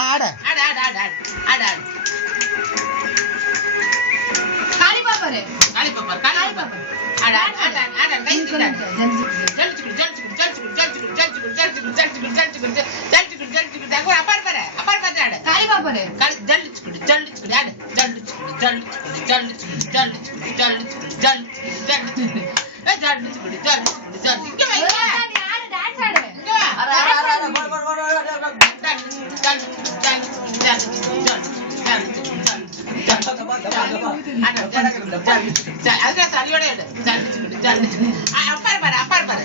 ஆடு ஆடு ஆடு ஆடு ஆடு ஆடு ஆடு காளி பாப்பாரு காளி பாப்பாரு காளி பாப்பாரு ஆடு ஆடு ஆடு ஆடு கை ஜல்லிச்சுக்குடு ஜல்லிச்சுக்குடு ஜல்லிச்சுக்குடு ஜல்லிச்சுக்குடு ஜல்லிச்சுக்குடு ஜல்லிச்சுக்குடு ஜல்லிச்சுக்குடு ஜல்லிச்சுக்குடு ஜல்லிச்சுக்குடு ஜல்லிச்சுக்குடு அப்பார் பாரு ஆடு காளி பாப்பாரு காளி ஜல்லிச்சுக்குடு ஜல்லிச்சுக்குடு ஆடு ஜல்லிச்சுக்குடு ஜல்லிச்சுக்குடு ஜல்லிச்சுக்குடு ஜல்லிச்சுக்குடு ஜல்லிச்சுக்குடு ஜல்லிச்சுக்குடு ஜல்லிச்சுக்குடு ஜல்லிச்சுக்குடு ஜல்லிச்சுக்குடு ஜல்லிச்சுக்குடு இங்க வை நீ ஆடு டான்ஸ் ஆடு இங்க வா அதுதான் சரியோட அப்பார் பாரு அப்பார் பாரு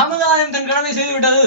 சமுதாயம் தன் கடமை செய்து விட்டது.